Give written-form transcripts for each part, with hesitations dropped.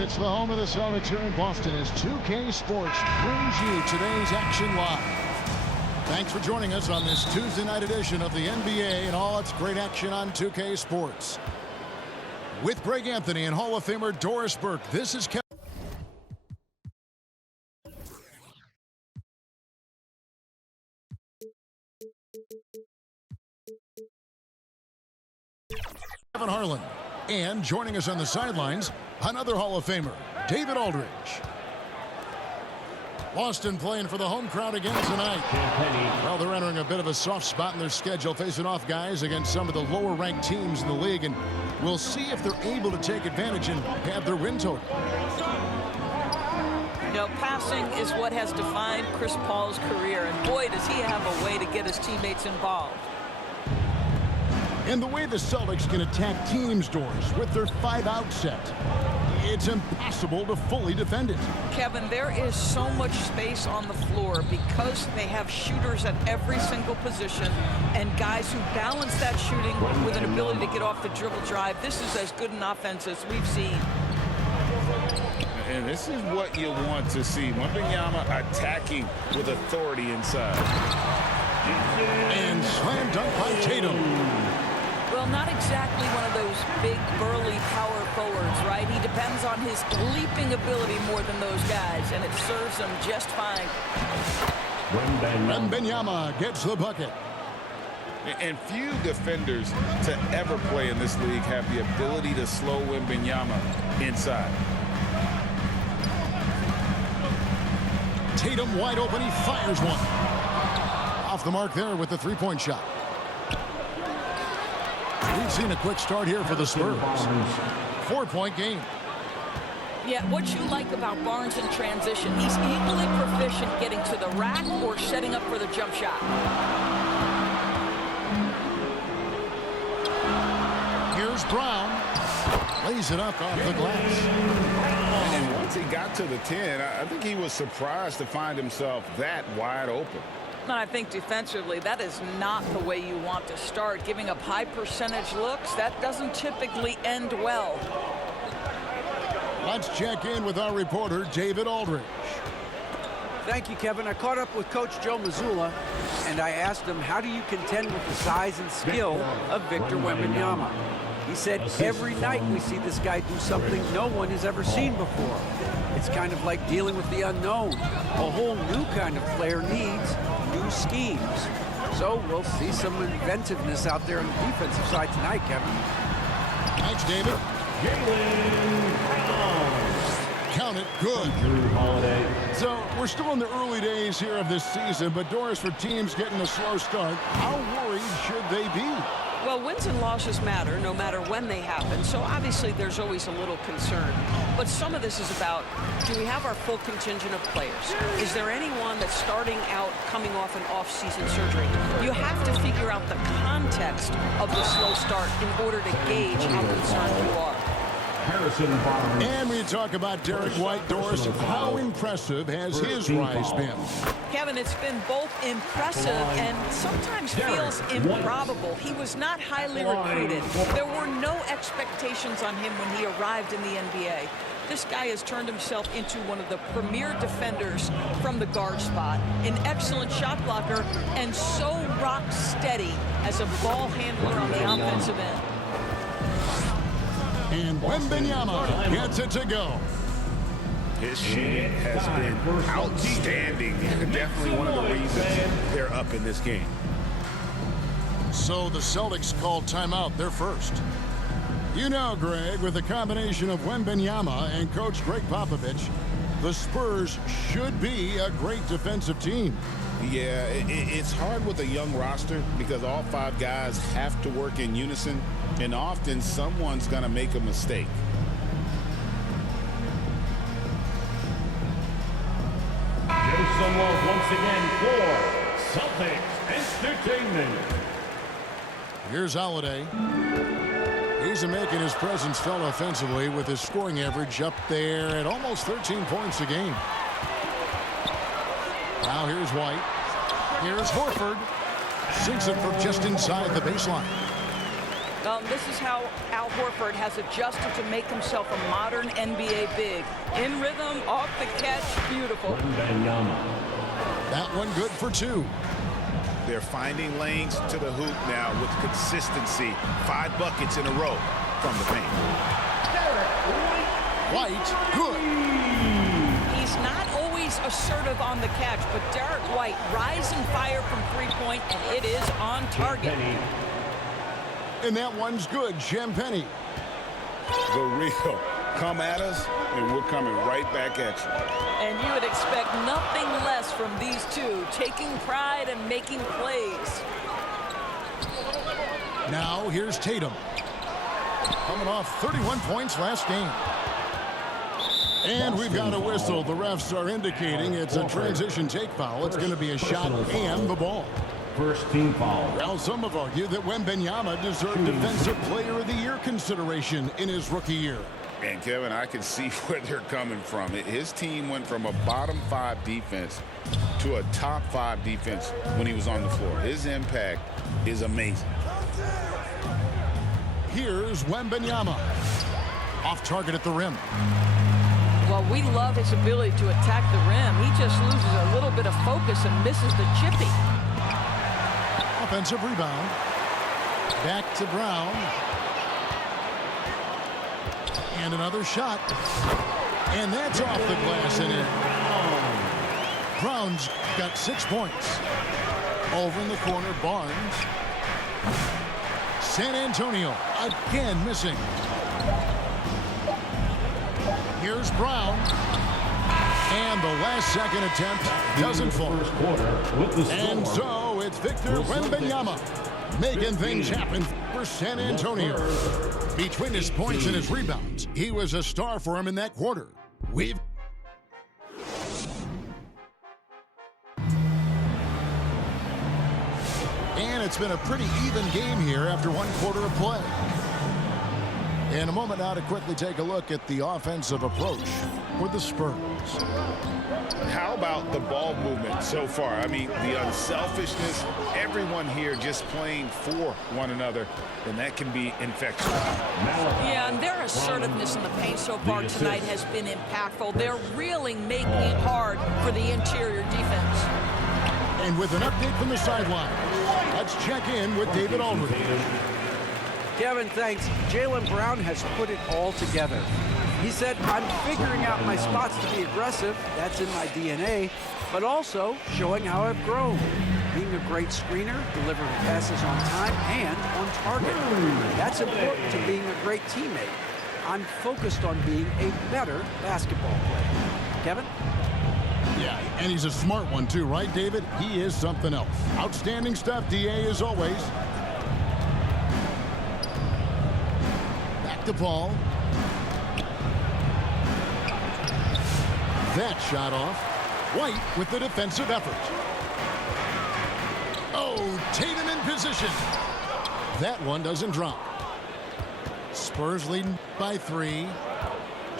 It's the home of the Celtics here in Boston as 2K Sports brings you today's action live. Thanks for joining us on this Tuesday night edition of the NBA and all its great action on 2K Sports. With Greg Anthony and Hall of Famer Doris Burke, this is Kevin Harlan. And joining us on the sidelines, another Hall of Famer, David Aldridge. Boston playing for the home crowd again tonight. Well, they're entering a bit of a soft spot in their schedule, facing off guys against some of the lower-ranked teams in the league, and we'll see if they're able to take advantage and have their win total. You know, passing is what has defined Chris Paul's career, and boy, does he have a way to get his teammates involved. And the way the Celtics can attack teams, Doris, with their 5-out set, it's impossible to fully defend it. Kevin, there is so much space on the floor because they have shooters at every single position and guys who balance that shooting with an ability to get off the dribble drive. This is as good an offense as we've seen. And this is what you want to see. Wemby attacking with authority inside. And slam dunk by Tatum. Well, not exactly one of those big, burly power forwards, right? He depends on his leaping ability more than those guys, and it serves him just fine. Wemby gets the bucket. And few defenders to ever play in this league have the ability to slow Wemby inside. Tatum wide open, he fires one. Off the mark there with the three-point shot. We've seen a quick start here for the Spurs. 4-point game. Yeah, what you like about Barnes in transition, he's equally proficient getting to the rack or setting up for the jump shot. Here's Brown. Lays it up off the glass. And once he got to the 10, I think he was surprised to find himself that wide open. And I think defensively, that is not the way you want to start. Giving up high percentage looks, that doesn't typically end well. Let's check in with our reporter, David Aldridge. Thank you, Kevin. I caught up with Coach Joe Mazzulla, and I asked him, how do you contend with the size and skill of Victor Wembanyama? He said, every night we see this guy do something no one has ever seen before. It's kind of like dealing with the unknown. A whole new kind of player needs new schemes. So we'll see some inventiveness out there on the defensive side tonight, Kevin. Thanks, David. Count it good. So we're still in the early days here of this season, but Doris, for teams getting a slow start, how worried should they be? Well, wins and losses matter no matter when they happen, so obviously there's always a little concern. But some of this is about, do we have our full contingent of players? Is there anyone that's starting out coming off an off-season surgery? You have to figure out the context of the slow start in order to gauge how concerned you are. And we talk about Derek White, Doris. How impressive has his rise been? Kevin, it's been both impressive and sometimes feels improbable. He was not highly recruited. There were no expectations on him when he arrived in the NBA. This guy has turned himself into one of the premier defenders from the guard spot, an excellent shot blocker, and so rock steady as a ball handler on the offensive end. And Wemby gets it to go. His shooting has been outstanding. Definitely one of the reasons they're up in this game. So the Celtics called timeout. They're first. You know, Greg, with the combination of Wembanyama and Coach Greg Popovich, the Spurs should be a great defensive team. Yeah, it's hard with a young roster because all 5 guys have to work in unison, and often someone's going to make a mistake. Give some love once again for Celtics Entertainment. Here's Holiday. He's making his presence felt offensively with his scoring average up there at almost 13 points a game. Now here's White. Here's Horford. Sinks it from just inside the baseline. This is how Al Horford has adjusted to make himself a modern NBA big. In rhythm, off the catch, beautiful. That one good for 2. They're finding lanes to the hoop now with consistency. 5 buckets in a row from the paint. White, good. He's not always assertive on the catch, but Derek White rising fire from 3-point, and it is on target. And that one's good. Champagnie. The real. Come at us, and we're coming right back at you. And you would expect nothing less from these two, taking pride and making plays. Now here's Tatum. Coming off 31 points last game. And we've got a whistle. The refs are indicating it's a transition take foul. It's going to be a shot and the ball. First team foul. Well, some have argued that Wembanyama deserved Defensive Player of the Year consideration in his rookie year. And, Kevin, I can see where they're coming from. His team went from a bottom 5 defense to a top 5 defense when he was on the floor. His impact is amazing. Here's Wembanyama. Off target at the rim. Well, we love his ability to attack the rim. He just loses a little bit of focus and misses the chippy. Offensive rebound. Back to Brown. And another shot. And that's off the glass and in. Brown's got 6 points. Over in the corner, Barnes. San Antonio again missing. Here's Brown. And the last second attempt doesn't fall. And so it's Victor Wembanyama making things happen for San Antonio. Between his points and his rebounds, he was a star for him in that quarter. And it's been a pretty even game here after 1 quarter of play. In a moment now to quickly take a look at the offensive approach for the Spurs. How about the ball movement so far? I mean, the unselfishness, everyone here just playing for one another, and that can be infectious. Yeah, and their assertiveness in the paint so far tonight has been impactful. They're really making it hard for the interior defense. And with an update from the sideline, let's check in with David Aldridge. Kevin, thanks. Jaylen Brown has put it all together. He said, I'm figuring out my spots to be aggressive. That's in my DNA. But also showing how I've grown. Being a great screener, delivering passes on time and on target. That's important to being a great teammate. I'm focused on being a better basketball player. Kevin? Yeah, and he's a smart one too, right, David? He is something else. Outstanding stuff, DA, as always. Back to Paul. That shot off. White with the defensive effort. Oh, Tatum in position. That one doesn't drop. Spurs leading by 3.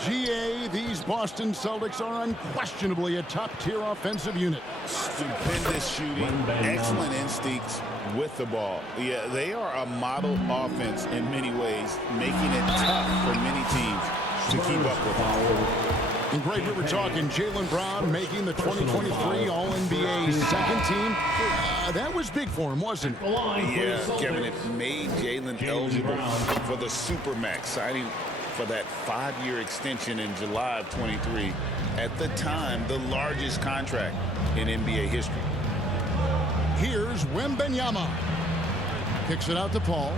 GA, these Boston Celtics are unquestionably a top-tier offensive unit. Stupendous shooting, excellent instincts with the ball. Yeah, they are a model offense in many ways, making it tough for many teams to keep up with them. And great, we were talking Jaylen Brown making the 2023 All-NBA second team. That was big for him, wasn't it? Yeah, Kevin, it made Jaylen eligible for the Supermax, signing for that 5-year extension in July of 23. At the time, the largest contract in NBA history. Here's Wemby. Kicks it out to Paul.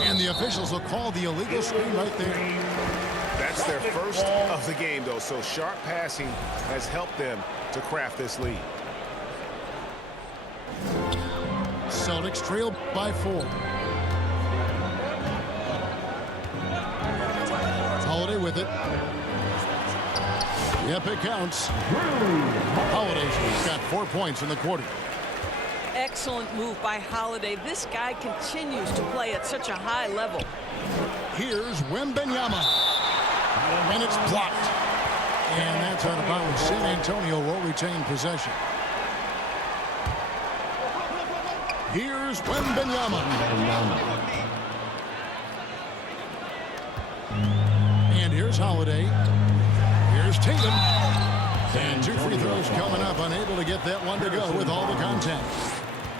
And the officials will call the illegal screen right there. That's their first of the game, though, so sharp passing has helped them to craft this lead. Celtics trail by 4. Holiday with it. Yep, it counts. Holiday's got 4 points in the quarter. Excellent move by Holiday. This guy continues to play at such a high level. Here's Wemby. And it's blocked. And that's out of bounds. San Antonio will retain possession. Here's Wemby. And here's Holiday. Here's Tatum. And 2 free throws coming up. Unable to get that one to go with all the contact.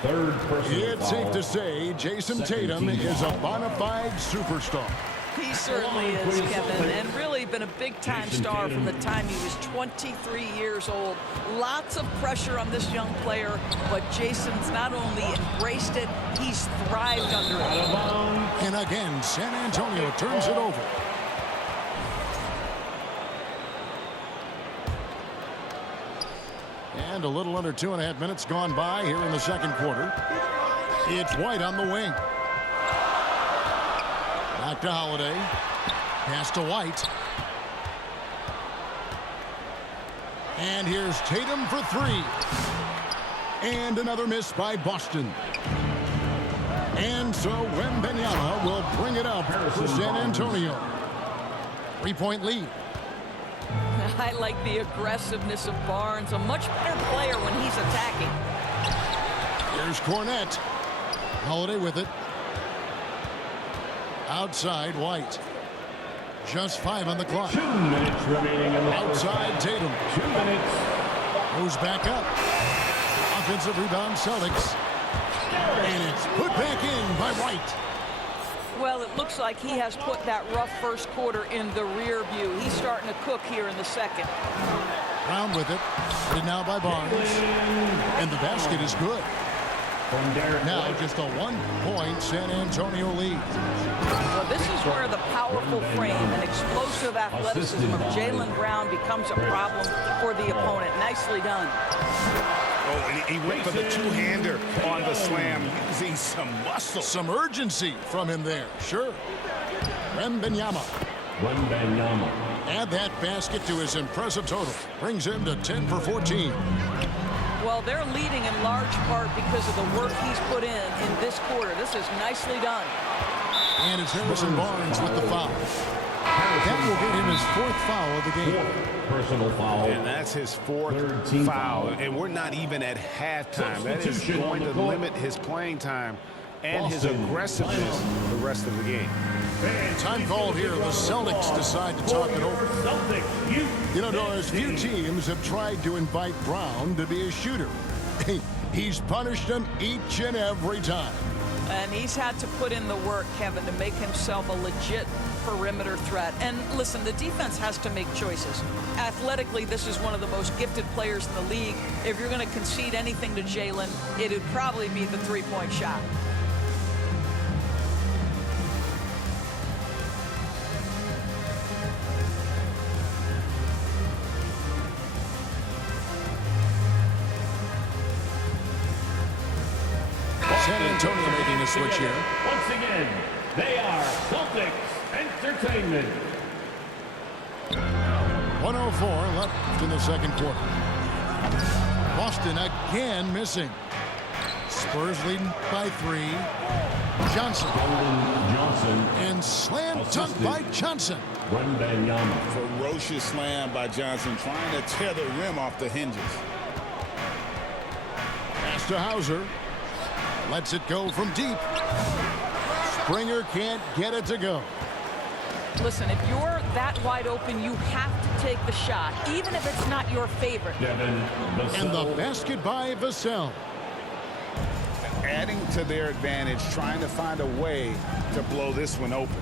It's safe to say Jayson Tatum is a bona fide superstar. He certainly is, Kevin, and really been a big-time star from the time he was 23 years old. Lots of pressure on this young player, but Jayson's not only embraced it, he's thrived under it. And again, San Antonio turns it over. And a little under 2.5 minutes gone by here in the second quarter. It's White on the wing. Back to Holiday. Pass to White. And here's Tatum for 3. And another miss by Boston. And so Wemby will bring it up for San Antonio. 3-point lead. I like the aggressiveness of Barnes. A much better player when he's attacking. Here's Cornette. Holiday with it. Outside White. Just 5 on the clock. 2 minutes remaining in the outside Tatum. 2 minutes. Goes back up. Offensive rebound Celtics. And it's put back in by White. Well, it looks like he has put that rough first quarter in the rear view. He's starting to cook here in the second. Brown with it. Put now by Barnes. And the basket is good. Now just a 1-point San Antonio lead. Well, this is where the powerful frame and explosive athleticism of Jaylen Brown becomes a problem for the opponent. Nicely done. Oh, and he went for the two-hander on the slam, using some muscle. Some urgency from him there. Sure. Wemby. Add that basket to his impressive total. Brings him to 10 for 14. Well, they're leading in large part because of the work he's put in this quarter. This is nicely done. And it's Harrison Barnes with the foul. That will get him his 4th foul of the game. Personal foul. And that's his 4th foul. And we're not even at halftime. That is going to limit his playing time and his aggressiveness the rest of the game. Time called here. The Celtics decide to talk it over. You know, Doris, few teams have tried to invite Brown to be a shooter. He's punished them each and every time. And he's had to put in the work, Kevin, to make himself a legit perimeter threat. And listen, the defense has to make choices. Athletically, this is one of the most gifted players in the league. If you're going to concede anything to Jaylen, it would probably be the 3-point shot. San Antonio making a switch here. Once again, they are Celtics Entertainment. 104 left in the second quarter. Boston again missing. Spurs leading by 3. Johnson. Johnson. And slam dunk by Johnson. Wemby. Ferocious slam by Johnson, trying to tear the rim off the hinges. Pass to Hauser. Lets it go from deep. Springer can't get it to go. Listen, if you're that wide open, you have to take the shot, even if it's not your favorite. And the basket by Vassell. Adding to their advantage, trying to find a way to blow this one open.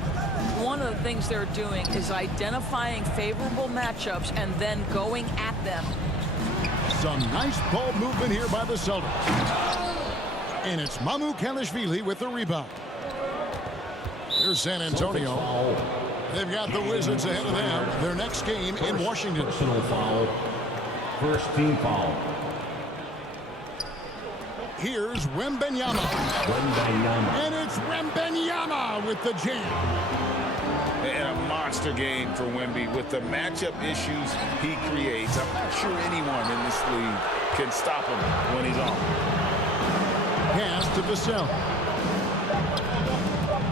One of the things they're doing is identifying favorable matchups and then going at them. Some nice ball movement here by the Celtics. And it's Mamukelashvili with the rebound. Here's San Antonio. They've got the Wizards ahead of them. Their next game in Washington. Personal foul. First team foul. Here's Wembenyama. And it's Wembenyama with the jam. And a monster game for Wemby with the matchup issues he creates. I'm not sure anyone in this league can stop him when he's on. Pass to Vassell.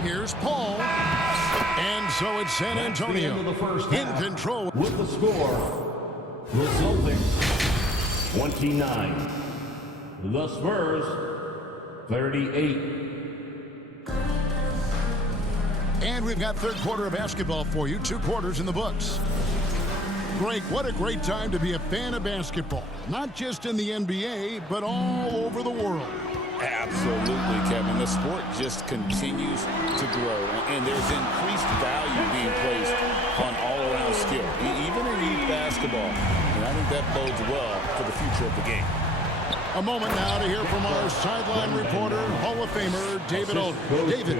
Here's Paul. And so it's San Antonio in control. With the score, the Celtics 29. The Spurs 38. And we've got third quarter of basketball for you. 2 quarters in the books. Greg, what a great time to be a fan of basketball. Not just in the NBA, but all over the world. Absolutely, Kevin. The sport just continues to grow, and there's increased value being placed on all-around skill, even in youth basketball. And I think that bodes well for the future of the game. A moment now to hear from our sideline reporter, Hall of Famer David Aldridge. David.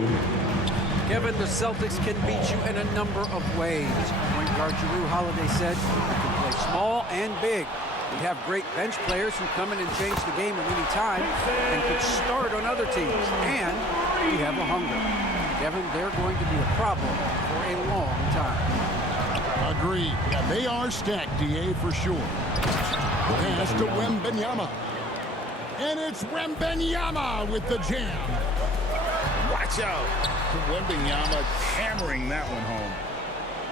Kevin, the Celtics can beat you in a number of ways. Point guard Jrue Holiday said you can play small and big. We have great bench players who come in and change the game at any time and could start on other teams. And we have a hunger. Kevin, they're going to be a problem for a long time. Agreed. Yeah, they are stacked, DA, for sure. Pass to Wembenyama. And it's Wembenyama with the jam. Watch out. Wembenyama hammering that one home.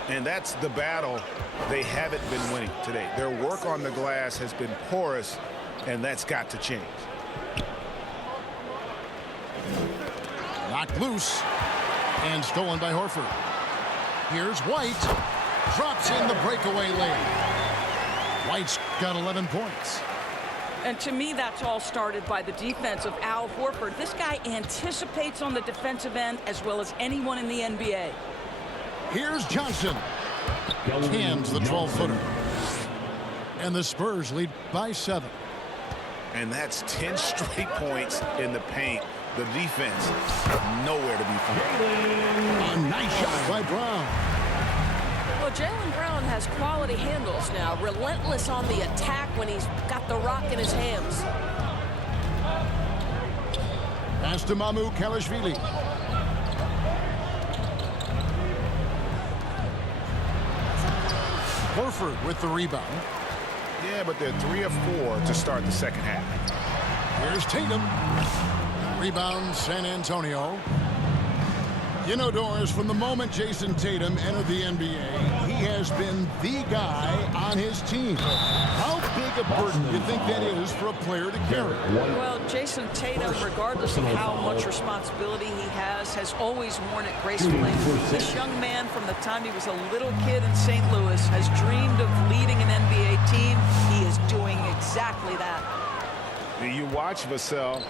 And that's the battle they haven't been winning today. Their work on the glass has been porous, and that's got to change. Knocked loose and stolen by Horford. Here's White. Drops in the breakaway lane. White's got 11 points. And to me, that's all started by the defense of Al Horford. This guy anticipates on the defensive end as well as anyone in the NBA. Here's Johnson. Cans the 12-footer. And the Spurs lead by 7. And that's 10 straight points in the paint. The defense, nowhere to be found. A nice shot by Brown. Well, Jaylen Brown has quality handles now. Relentless on the attack when he's got the rock in his hands. Pass to Mamukelashvili. Horford with the rebound. Yeah, but they're 3 of 4 to start the second half. Here's Tatum. Rebound, San Antonio. You know, Doris, from the moment Jayson Tatum entered the NBA, he has been the guy on his team. How big a burden do you think that is for a player to carry? Well, Jayson Tatum, regardless of how much responsibility he has always worn it gracefully. This young man, from the time he was a little kid in St. Louis, has dreamed of leading an NBA team. He is doing exactly that. You watch Vassell.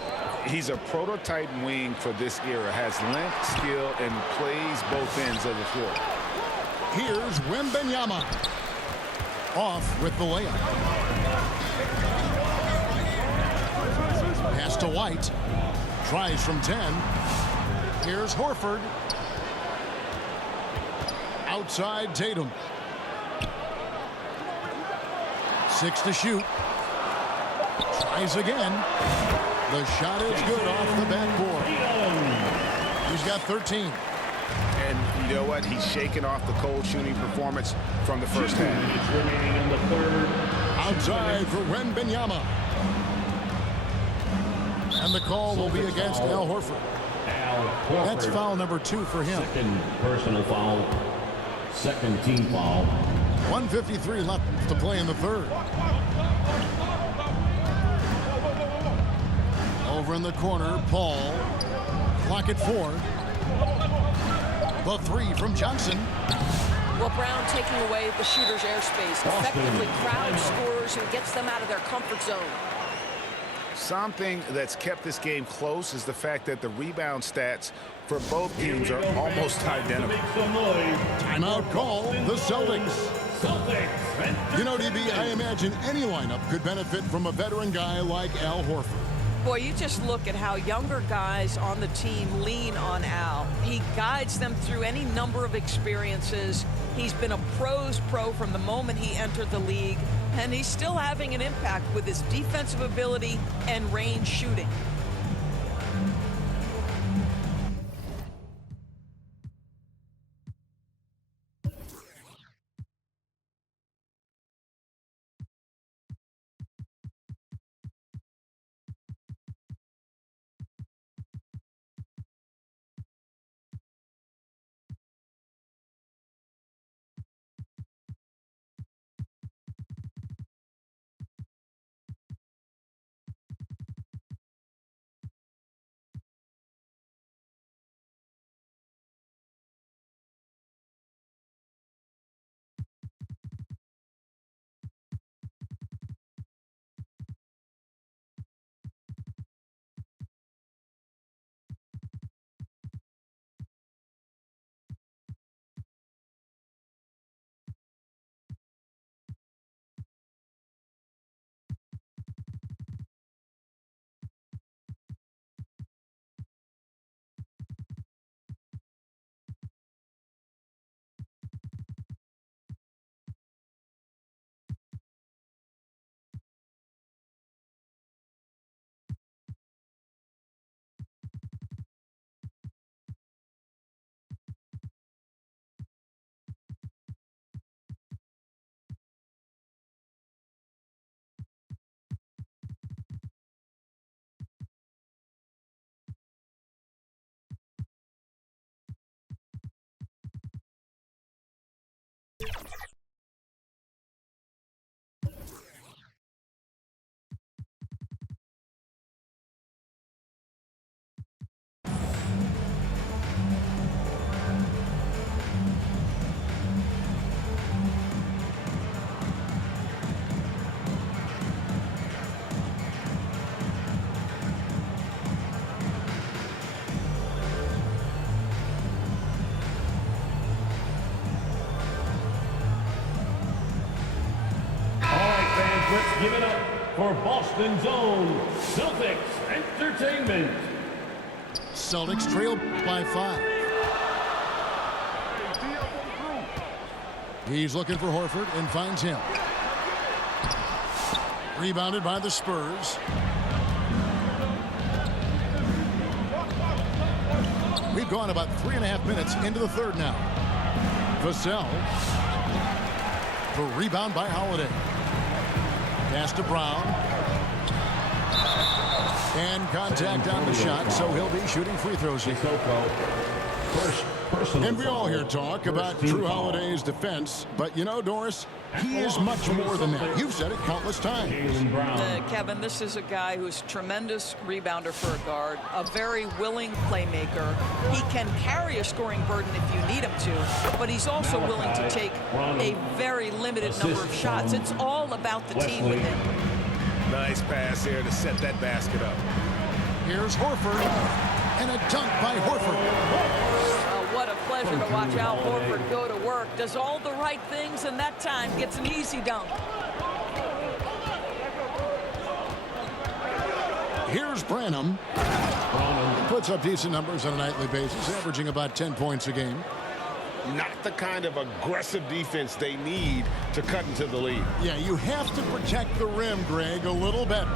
He's a prototype wing for this era. Has length, skill, and plays both ends of the floor. Here's Wembenyama. Off with the layup. Pass to White. Tries from 10. Here's Horford. Outside Tatum. 6 to shoot. Tries again. The shot is good off the backboard. He's got 13. And you know what? He's shaking off the cold shooting performance from the first half. Remaining in the third. Outside for Wembenyama. And the call will be against Al Horford. That's foul number 2 for him. Second personal foul. Second team foul. 1:53 left to play in the third. Over in the corner, Paul. Clock at 4. The 3 from Johnson. Well, Brown taking away the shooter's airspace, effectively crowd scores and gets them out of their comfort zone. Something that's kept this game close is the fact that the rebound stats for both teams are almost identical. Timeout call, the Celtics. You know, DB, I imagine any lineup could benefit from a veteran guy like Al Horford. Boy, you just look at how younger guys on the team lean on Al. He guides them through any number of experiences. He's been a pro's pro from the moment he entered the league, and he's still having an impact with his defensive ability and range shooting. Let's give it up for Boston's own Celtics Entertainment. Celtics trail by 5. He's looking for Horford and finds him. Rebounded by the Spurs. We've gone about 3.5 minutes into the third now. Vassell. The rebound by Holiday. Pass to Brown. And contact on the shot, so he'll be shooting free throws here. And we all hear talk about Drew Holiday's defense, but you know, Doris, he is much more than that. You've said it countless times. Kevin, this is a guy who's a tremendous rebounder for a guard, a very willing playmaker. He can carry a scoring burden if you need him to, but he's also willing to take a very limited number of shots. It's all about the team with him. Nice pass here to set that basket up. Here's Horford, and a dunk by Horford. What a pleasure to watch Al Horford go to work. Does all the right things, and that time gets an easy dunk. Here's Branham. He puts up decent numbers on a nightly basis, averaging about 10 points a game. Not the kind of aggressive defense they need to cut into the lead. Yeah, you have to protect the rim, Greg, a little better.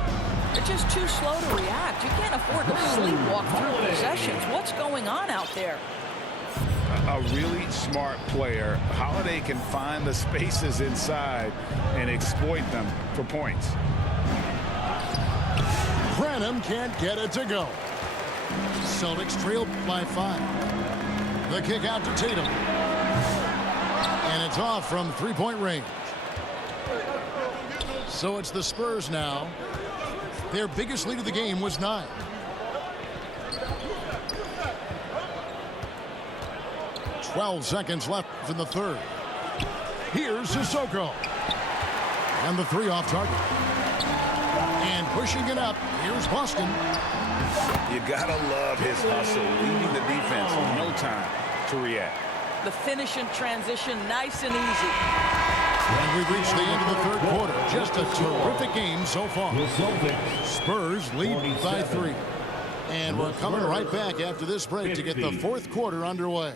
They're just too slow to react. You can't afford to sleepwalk through possessions. What's going on out there? A really smart player. Holiday can find the spaces inside and exploit them for points. Branham can't get it to go. Celtics trail by 5. The kick out to Tatum. And it's off from three-point range. So it's the Spurs now. Their biggest lead of the game was 9. "12 seconds left in the third. Here's Sissoko. And the 3 off target. And pushing it up, here's Boston. You gotta love his hustle, leaving the defense no time to react. The finish in transition, nice and easy. And we've reached the end of the third quarter. Just a terrific game so far. The Celtics Spurs lead by 47. 3. And we're coming right back after this break to get the fourth quarter underway.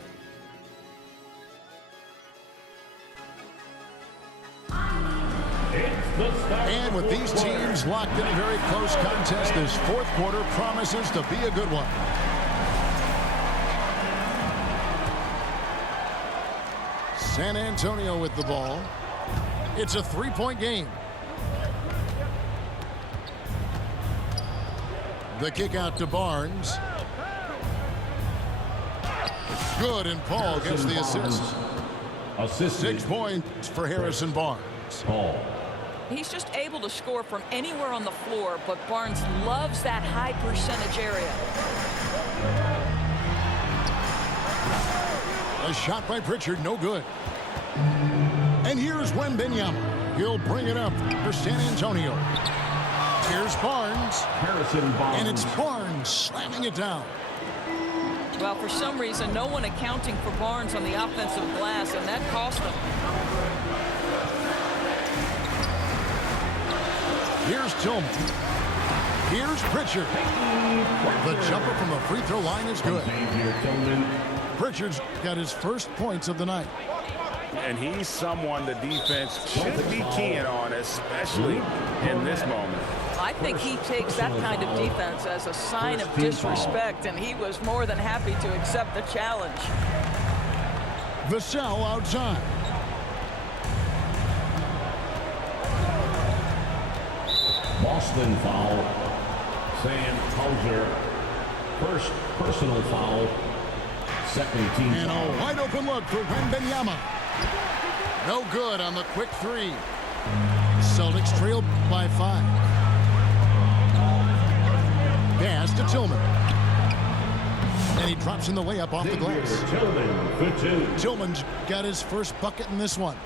And with these teams locked in a very close contest, this fourth quarter promises to be a good one. San Antonio with the ball. It's a 3-point game. The kick out to Barnes. Good, and Paul gets the assist. 6 points for Harrison Barnes. Paul. He's just able to score from anywhere on the floor, but Barnes loves that high percentage area. A shot by Pritchard, no good. And here's Wemby. He'll bring it up for San Antonio. Here's Barnes. Harrison Barnes. And it's Barnes slamming it down. Well, for some reason, no one accounting for Barnes on the offensive glass, and that cost him. Here's Tillman. Here's Pritchard. The jumper from the free throw line is good. Pritchard's got his first points of the night. And he's someone the defense should be keying on, especially in this moment. I think he takes that kind of defense as a sign of disrespect, and he was more than happy to accept the challenge. Vassell outside. Boston foul. Sam Hauser. First personal foul. Second team And foul. a wide open look for Wemby. No good on the quick 3. Celtics trail by 5. Pass to Tillman. And he drops in the layup off the glass. Tillman for 2. Tillman's got his first bucket in this one.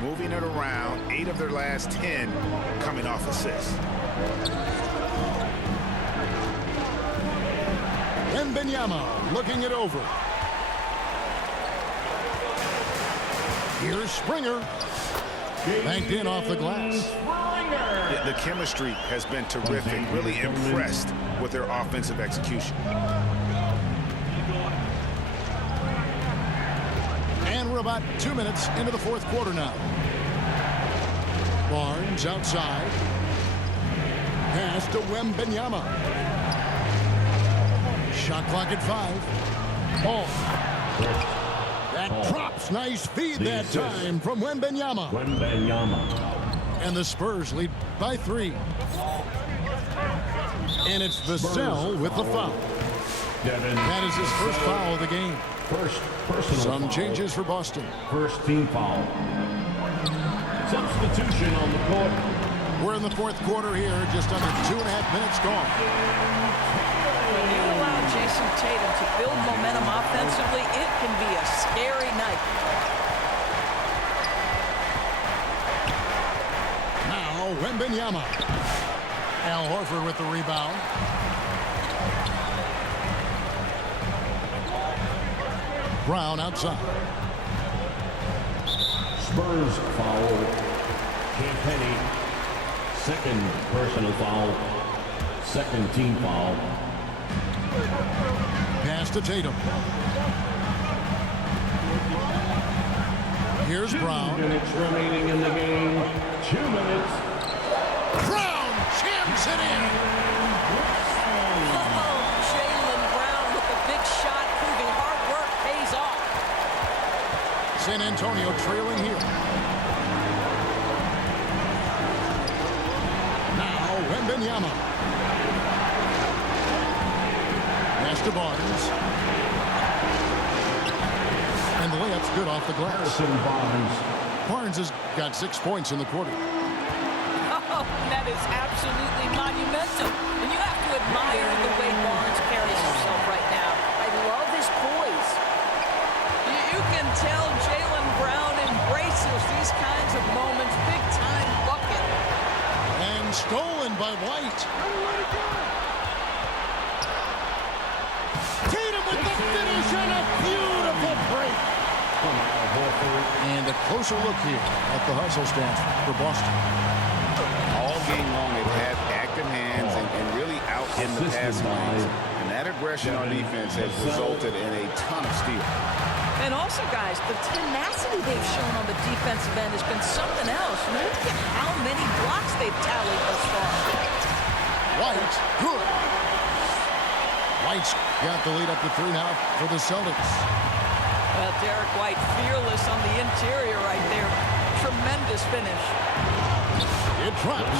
Moving it around, 8 of their last 10 coming off assists. Wemby looking it over. Here's Springer. Banked in off the glass. Yeah, the chemistry has been terrific. Really impressed with their offensive execution. And we're about 2 minutes into the fourth quarter now. Barnes outside. Pass to Wemby. Shot clock at 5. Ball. That drops. Nice feed that time from Wemby. And the Spurs lead by 3. And it's Vassell with the foul. That is his first foul of the game. First personal Some foul. changes for Boston. First team foul. Substitution on the court. We're in the fourth quarter here. Just under 2.5 minutes gone. When you allow Jayson Tatum to build momentum offensively, it can be a scary night. Now Wemby. Al Horford with the rebound. Brown outside. Spurs foul. Campany. Second personal foul. Second team foul. Pass to Tatum. Here's 2 Brown. minutes remaining in the game. 2 minutes. Brown jams it in. Oh, Jaylen Brown with the big shot, proving hard work pays off. San Antonio trailing here. Now Wemby. to Barnes. And the layup's good off the glass. Barnes has got 6 points in the quarter. Oh, that is absolutely monumental. And you have to admire the way Barnes carries himself right now. I love his poise. You can tell Jaylen Brown embraces these kinds of moments. Big-time bucket. And stolen by White. Tatum with the finish and a beautiful break. And a closer look here at the hustle stance for Boston. All game long, they've had active hands and really out in the passing lanes. And that aggression on defense has resulted in a ton of steals. And also, guys, the tenacity they've shown on the defensive end has been something else. Look at how many blocks they've tallied thus far. White, good. White's got the lead up to 3 now for the Celtics. Well, Derek White fearless on the interior right there. Tremendous finish. It drops.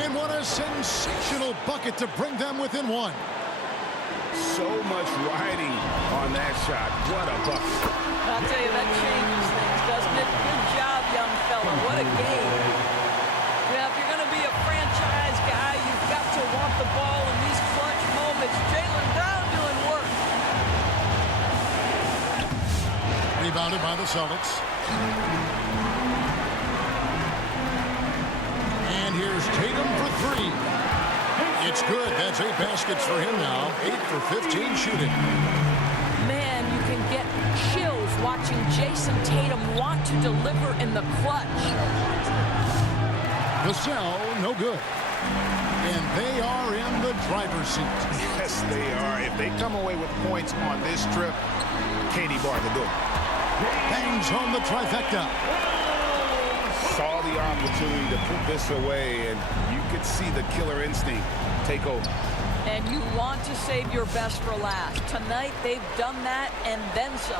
And what a sensational bucket to bring them within 1. So much riding on that shot. What a bucket. I'll tell you, that changes things, doesn't it? Good job, young fella. What a game. Yeah, if you're going to be a franchise guy, you've got to want the ball in these clutch moments. Jaylen Brown doing work. Rebounded by the Celtics. And here's Tatum for 3. It's good. That's 8 baskets for him now. 8 for 15 shooting. Man, you can get chills watching Jayson Tatum want to deliver in the clutch. The sell, no good. And they are in the driver's seat. Yes, they are. If they come away with points on this trip, Katie Barr to do it. Bangs home the trifecta. Saw the opportunity to put this away, and you could see the killer instinct take over. And you want to save your best for last. Tonight, they've done that and then some.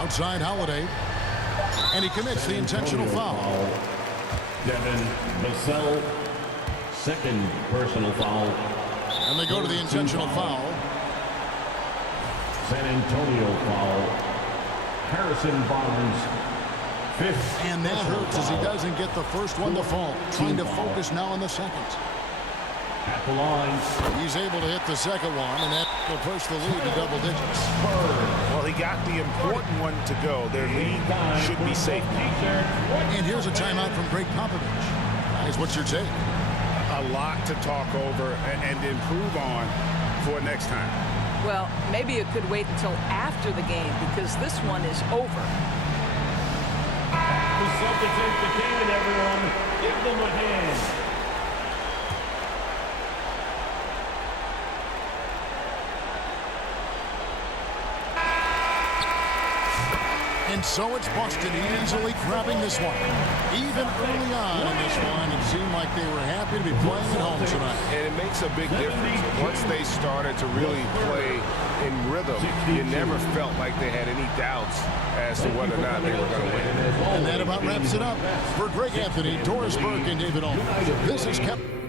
Outside Holiday. And he commits the intentional foul. Devin Vassell, second personal foul. And they go to the intentional foul. San Antonio foul. Harrison Barnes, fifth. And that hurts as he doesn't get the first one to fall. Trying to focus now on the second. At the line. He's able to hit the second one, and that will push the lead to double digits. Well, he got the important one to go. Their lead should be safe. And here's a timeout from Greg Popovich. Guys, what's your take? A lot to talk over and improve on for next time. Well, maybe it could wait until after the game because this one is over. The Celtics entertainment, everyone. Give them a hand. And so it's Boston easily grabbing this one. Even early on in this one, it seemed like they were happy to be playing at home tonight. And it makes a big difference. Once they started to really play in rhythm, you never felt like they had any doubts as to whether or not they were going to win. And that about wraps it up. For Greg Anthony, Doris Burke, and David Allman, this is Kevin.